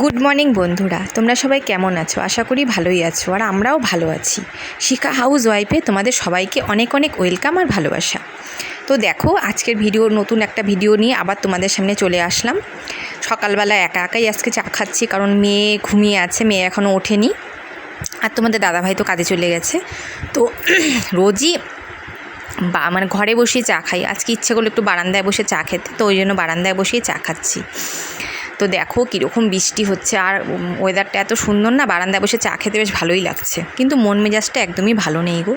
Good morning বন্ধুরা, তোমরা সবাই কেমন আছো? আশা করি ভালোই আছো, আর আমরাও ভালো আছি। শিখা হাউস ওয়াইফে তোমাদের সবাইকে অনেক অনেক ওয়েলকাম আর ভালোবাসা। তো দেখো, আজকের নতুন একটা ভিডিও নিয়ে আবার তোমাদের সামনে চলে আসলাম। সকালবেলা একা একাই আজকে চা খাচ্ছি, কারণ মেয়ে ঘুমিয়ে আছে, মেয়ে এখনও ওঠেনি, আর তোমাদের দাদাভাই তো কাজে চলে গেছে। তো রোজই মানে ঘরে বসে চা খাই, আজকে ইচ্ছে করলো একটু বারান্দায় বসে চা খেতে, তো ওই জন্য বারান্দায় বসেই চা খাচ্ছি। তো দেখো কীরকম বৃষ্টি হচ্ছে, আর ওয়েদারটা এত সুন্দর না, বারান্দায় বসে চা খেতে বেশ ভালোই লাগছে। কিন্তু মন মেজাজটা একদমই ভালো নেই গো।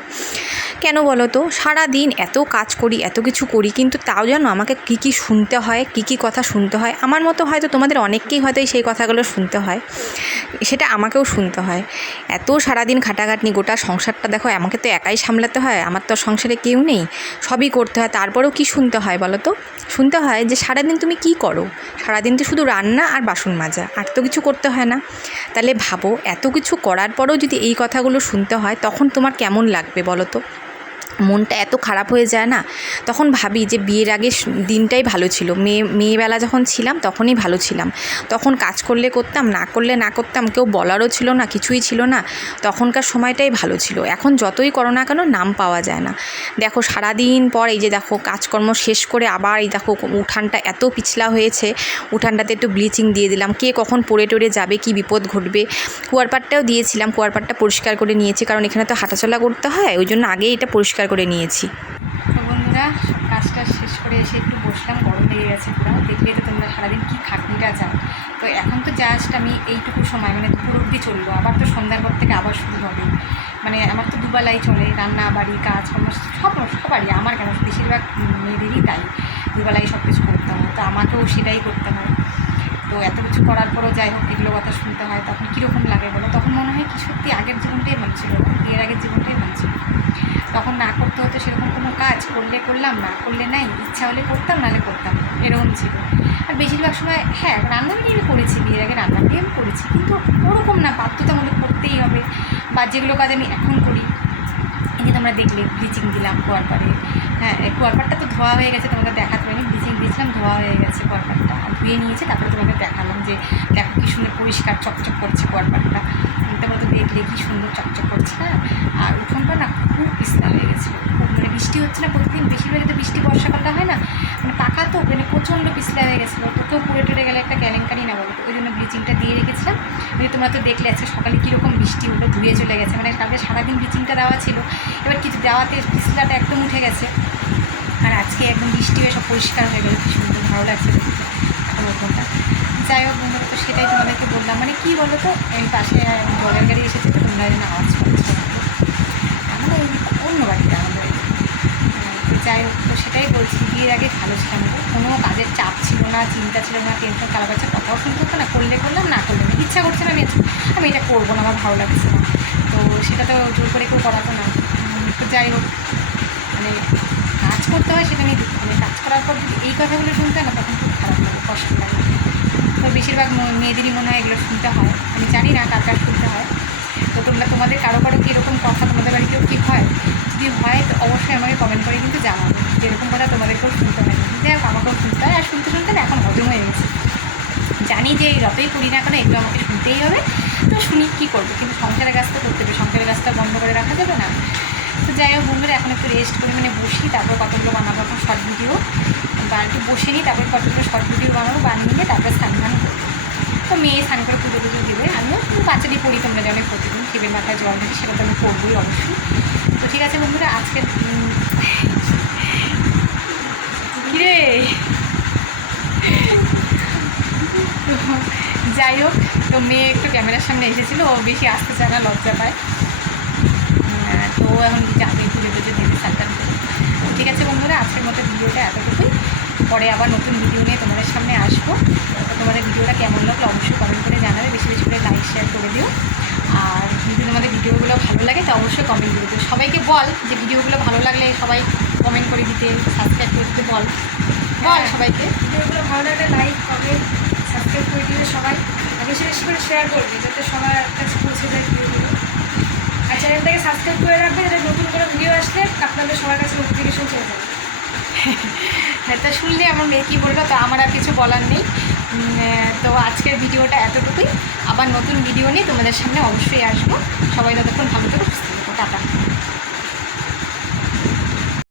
কেন বলো তো? সারাদিন এত কাজ করি, এত কিছু করি, কিন্তু তাও যেন আমাকে কী কী শুনতে হয়, কী কথা শুনতে হয়। আমার মতো হয়তো তোমাদের অনেককেই হয়তো সেই কথাগুলো শুনতে হয়, সেটা আমাকেও শুনতে হয়। এত সারাদিন খাটাখাটনি, গোটা সংসারটা দেখো, আমাকে তো একাই সামলাতে হয়, আমার তো সংসারে কেউ নেই, সবই করতে হয়। তারপরেও কি শুনতে হয় বলো তো? শুনতে হয় যে সারাদিন তুমি কি করো, সারাদিন তো শুধু রান্না আর বাসন মাজা, আর তো কিছু করতে হয় না। তাহলে ভাবো, এত কিছু করার পরেও যদি এই কথাগুলো শুনতে হয়, তখন তোমার কেমন লাগবে বলো তো? মনটা এত খারাপ হয়ে যায় না। তখন ভাবি যে বিয়ের আগে দিনটাই ভালো ছিল, মেয়েবেলা যখন ছিলাম তখনই ভালো ছিলাম। তখন কাজ করলে করতাম, না করলে না করতাম, কেউ বলারও ছিল না, কিছুই ছিল না। তখনকার সময়টাই ভালো ছিল। এখন যতই করো না কেন, নাম পাওয়া যায় না। দেখো সারাদিন পর এই যে দেখো কাজকর্ম শেষ করে আবার এই দেখো উঠানটা এত পিছলা হয়েছে, উঠানটাতে একটু ব্লিচিং দিয়ে দিলাম। কে কখন পড়ে টরে যাবে, কি বিপদ ঘটবে। কুয়ারপাটটাও দিয়েছিলাম, কুয়ারপাটটা পরিষ্কার করে নিয়েছি, কারণ এখানে তো হাঁটাচলা করতে হয়, ওই জন্য আগেই এটা পরিষ্কার করে নিয়েছি। তো বন্ধুরা, কাজটা শেষ করে এসে একটু বসলাম, গরম লেগে গেছে পুরো। দেখলে তো তোমরা সারাদিন কী খাটনিটা যাও। তো এখন তো জাস্ট আমি এইটুকু সময়, মানে দুপুর অবধি চললো, আবার তো সন্ধ্যার পর থেকে আবার শুরু হবে। মানে আমার তো দুবেলাই চলে, রান্না বাড়ি কাজকর্ম সবারই, আমার কেন, বেশিরভাগ মেয়েদেরই তাই, দুবেলাই সব কিছু করতে হয়। তো আমাকেও সেটাই করতে হয়। তো এত কিছু করার পরও যাই হোক এগুলো কথা শুনতে হয়, তখন কীরকম লাগে বলো? তখন মনে হয় কি সত্যি আগের জীবনটাই ভালো ছিল, বিয়ের আগের জীবনটাই ভালো ছিল। তখন না করতে হতো সেরকম কোনো কাজ, করলে করলাম, না করলে নাই, ইচ্ছা হলে করতাম, নাহলে করতাম, এরকম ছিল। আর বেশিরভাগ সময় হ্যাঁ, রান্নাবাড়ি আমি করেছি, বিয়ের আগে রান্নাবাড়ি আমি করেছি, কিন্তু ওরকম না বাধ্যতামূলক করতেই হবে। বা যেগুলো কাজ আমি এখন করি, এই যে তোমরা দেখলে ব্লিচিং দিলাম কুয়ারপাড়ে, হ্যাঁ কুয়ারপাড়টা তো ধোয়া হয়ে গেছে, তোমাকে দেখাতে পারিনি, ব্লিচিং দিয়েছিলাম, ধোয়া হয়ে গেছে কুয়ারপাড়টা, ধুয়ে নিয়েছে, তারপরে তোমাকে দেখালাম যে দেখো কী সুন্দর পরিষ্কার চকচক করছে কুয়ারপাড়টা। তোমরা তো দেখলে কী সুন্দর চকচক করছে না। আর উঠোনটা না খুব পিছলা হয়ে গেছিলো, খুব, মানে বৃষ্টি হচ্ছে না প্রতিদিন, বেশিরভাগ তো বৃষ্টি বর্ষাকালটা হয় না, মানে পাকা তো, মানে প্রচণ্ড পিছলা হয়ে গেছিলো। তো কেউ পুড়ে টুড়ে গেলে একটা কেলেঙ্কারি না বলো? ওই জন্য ব্লিচিংটা দিয়ে রেখেছিলাম। মানে তোমরা তো দেখলে আজকে সকালে কীরকম বৃষ্টি হলো, ধুয়ে চলে গেছে, মানে কালকে সারাদিন ব্লিচিংটা দেওয়া ছিল, এবার কিছু দেওয়াতে পিছলাটা একদম উঠে গেছে। আর আজকে একদম বৃষ্টি হয়ে সব পরিষ্কার হয়ে গেল, কি সুন্দর ভালো লাগছে দেখতে এখন ওখানটা। যাই হোক বন্ধুরা, তো সেটাই তোমাদেরকে বললাম। মানে কী বলো তো, এই পাশে জলের গাড়ি এসেছে, তো তোমরা যেন আওয়াজ পাচ্ছ, আমরা এই অন্য বাড়িতে আমাদের। তো যাই হোক, তো সেটাই বলছি, বিয়ের আগে ভালো ছিলাম, কোনো কাজের চাপ ছিল না, চিন্তা ছিল না, টেনশন, কারো কাছে কথাও শুনতে হতো না, করলে করলাম, না করলে না, ইচ্ছা করছে না, আমি এটা করবো না, আমার ভালো লাগছে না, তো সেটা তো জোর করে কেউ করাতো না। তো যাই হোক, মানে কাজ করতে হয় সেটা নিয়ে দুঃখ নেই, কাজ করার পর যদি এই কথাগুলো শুনতে হয় না, তখন খুব খারাপ লাগে, কষ্ট লাগে। তো বেশিরভাগ মেয়েদেরই মনে হয় এগুলো শুনতে হয়, আমি জানি না কার কার শুনতে হয়। তো তোমরা তোমাদের কারো কীরকম কথা, তোমাদের বাড়িতেও কী হয়, যদি হয় তো অবশ্যই আমাকে কমেন্ট করে কিন্তু জানাবো, যেরকম কথা তোমাদেরকেও শুনতে হয়। যাই হোক, আমাকেও শুনতে হয়, আর শুনতে শুনতে না এখন হজম হয়ে গেছে। জানি যে যতই করি না কেন এগুলো আমাকে শুনতেই হবে, তো শুনি কী করবো, কিন্তু সংসারের কাজ তো করতে হবে, সংসারের কাজটা বন্ধ করে রাখা যাবে না। তো যাই হোক বন্ধুরা, এখন একটু রেস্ট করে মানে বসি, তারপর কতগুলো বানাবো এখন শর্ট ভিডিও, বা একটু বসে নিই, তারপর কতগুলো শর্ট ভিডিও বানাবো, বানিয়ে নিয়ে তারপর স্নান করবো। তো মেয়ে স্নান করে পুজো টুজো দেবে, আমিও বাচ্চাটি পড়ি, তোমরা জানো প্রতিদিন শিবের মাথায় জল দিই, সেটা তো আমি করবোই অবশ্যই। তো ঠিক আছে বন্ধুরা, আজকে কিরে যাই হোক, তো মেয়ে একটু ক্যামেরার সামনে এসেছিলো, ও বেশি আসতে চায় না, লজ্জা পায়, তো এখন যাবে পুজো টুজো দেবে স্নান করে। ঠিক আছে বন্ধুরা, আজকের মতো ভিডিওটা এতটুকুই, পরে আবার নতুন ভিডিও নিয়ে তোমাদের সামনে আসবো। তো তোমাদের ভিডিওটা কেমন লাগলো অবশ্যই কমেন্ট করে জানাবে, বেশি বেশি করে লাইক শেয়ার করে দিও। আর যদি তোমাদের ভিডিওগুলো ভালো লাগে তো অবশ্যই কমেন্ট করে দিও, সবাইকে বল যে ভিডিওগুলো ভালো লাগলে সবাই কমেন্ট করে দিতে, সাবস্ক্রাইব করে দিতে বল সবাইকে। ভিডিওগুলো ভালো লাগলে লাইক কমেন্ট সাবস্ক্রাইব করে দিবে সবাই, আর বেশি বেশি করে শেয়ার করবে যাতে সবার কাছে পৌঁছে যায় ভিডিওগুলো। আর চ্যানেলটাকে সাবস্ক্রাইব করে রাখবে যাতে নতুন কোনো ভিডিও আসলে আপনাদের সবার কাছে নোটিফিকেশন চলে যাবে। হ্যাঁ, তা শুনলে আমার মেয়ে কী বললো, তো আমার আর কিছু বলার নেই। তো আজকের ভিডিওটা এতটুকুই। আবার নতুন ভিডিও নিয়ে তোমাদের সামনে অবশ্যই আসবো। সবাই ততক্ষণ ভালো থেকো, সুস্থ থেকো, টাটা।